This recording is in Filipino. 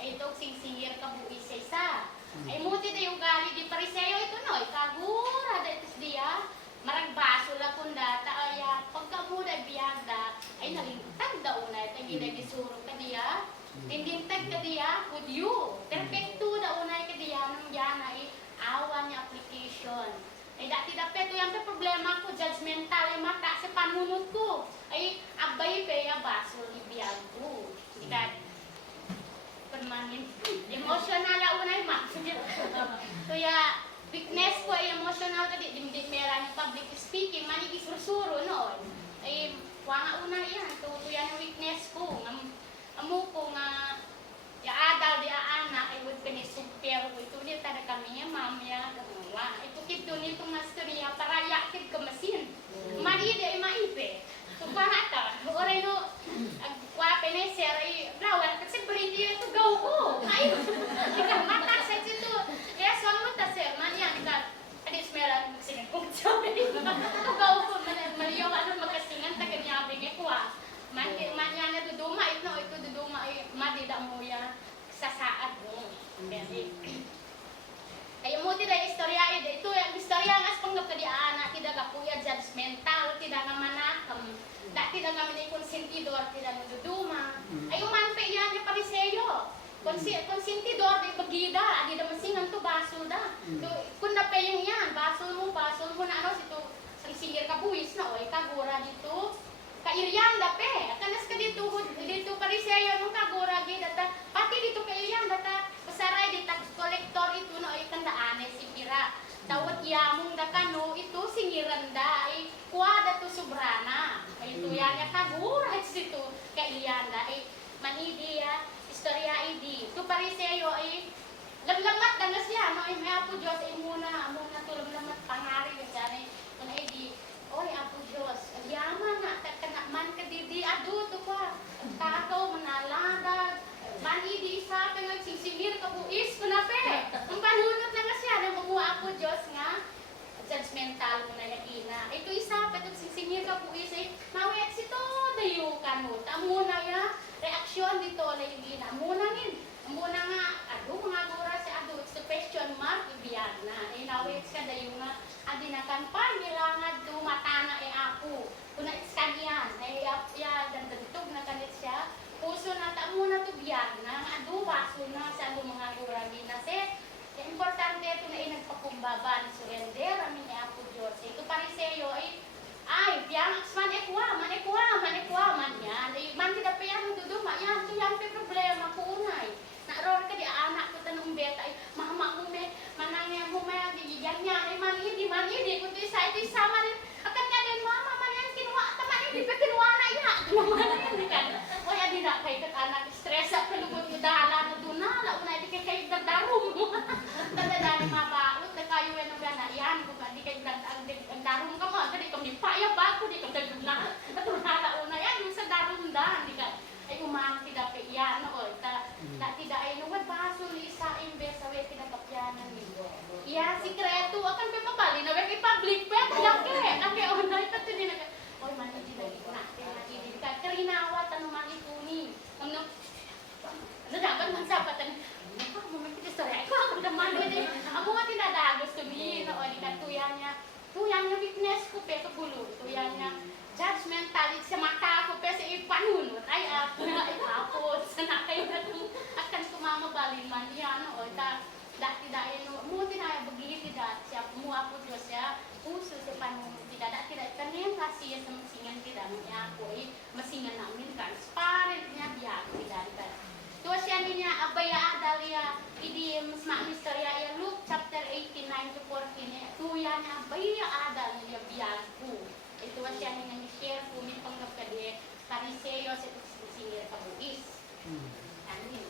Ay ito, singsingir ka buis sa isa. Ay muti na yung gali di pariseyo ito no, ikagura da itis diya. Maragbaso la kung data, ay pagkamuda biyagda, ay nalintag da una, ito yung nagisuro ka diya. Nindintag ka diya, kudyo. Perfecto da una ka diya, nung diyan ay awan niya application. Ay dati dapat ito yung problema ko, judgmental yung mata sa panunod ko. Ay abay peya baso ibiyag ko. Ikat, permanen, emotional la unay ma. Kaya weakness ko ay emotional kadi di mera ni public speaking manigi sursuro noon. Ay wanga una yan to yan ang weakness ko. Amo ko nga ya adal di anak ay wud pinisupero ko ito ni tada kami ya mamya wa ito kito nito nga storya para yakid ka masin. Mani di ay maipe. Kupahata, oray no, agwape na sir ay blawan, kasi brindi ito gaw ko. Ay, ikaw mata sa ito. Kaya saan mo ta sir, manyan ka. Adis meron magsingan kong sabi. Ito gaw ko, maliyaw ano magkasingan, taganyabing ito ah. Manyan na duduma, ito duduma, madida mo yan sa saad mo. Ay mo tida istorya ito yung istorya ang aspang nagkadiaan na tida ka kuya judgmental, tida nga manakam, tida nga minay konsentidor, tida nga duduma. Ay umanpe yan yung pariseyo. Konsentidor, di bagida, di da masingan to baso da. Kung napayang yan, baso mo na ano, ito, singir ka buwis na, oy, kagura dito. Kairiyan dape, kanas ka dito pariseyo nung kagura gid data pati dito kairiyan data pasaray dito kolektor ito no ay tandaan si pira tawat yamong dakano ito singiran da ay kuada to sobrana ay ito yan kagura ito kairiyan da ay manidi istorya idi to pariseyo ay lamlamat danas ya no ay may apo Dios ay muna tulog lamat pangari gani kun ay di oy apo Dios yaman na man ka didi adu to ka takaw manaladag mani di isa ka nagsisigir ka buis kunape ang panunot na kasi ano mamuha ako Diyos nga judgmental mo na yakina ito isa pa itong sisigir ka buis ay mawet sito dayo ka no tamo na ya reaksyon dito na yung gina muna nga adu mga gura si adu it's the question mark ibiyag na inawit ka dayo nga adinakan pa nilangad to matana ako kuna iskan yan ay dandantog na kanit siya puso na tamo na to biyag na adu baso na sa adu mga guragi na se importante ito na nagpakumbaba ni surrender amin ni Apo Diyos ito pariseyo ay biyang man ekwa man yan ay man kita pa yan duduma yan to yan pe problema ko unay naroon ka di anak ko tanong beta ay mama ume manang yang humaya di yan ay man hindi kundi isa man akan nga din mama man yan kinuha taman hindi pa kinuha na iya kinuha na yan kan o yan di na kay kat anak stress at palugod yung dahala na doon na una di kay darum tadadani mabaot na kayo yan ang gana yan kung di kay darum ka mo di kami paya ba ko di kami dagdag na natunala una yan yung sa darum da di ka ay umang tidak pe yan o tidak ay nuwad baso ni isa imbes sa we tinagapyanan nito iya sikreto akan pe mabali na we public pe laki online tato din na oy man di na di ka karinawa tanong man ito ni ano dapat man sapatan mo may istorya ko naman din amo nga tinadagos to ni no di ka tuyan niya weakness ko pe kabulo tuyan niya judgmental sa mata ko pe sa ipanunot ay ako na itapos na kayo na akan tumamabalin man yan o dati no mo tinaya bagi tidak siya mo ako Diyos siya puso sa panunot tidak dati kanin kasi sa masingan tidak niya ako masingan namin transparent niya biya tidak to siya niya abaya adalia idi mas maano istorya ya Luke chapter 18:9 to 14 tuya niya abaya adal niya biya ko ito siya niya ni-share ko may panggap ka di pariseyo sa singir kabuis. Ano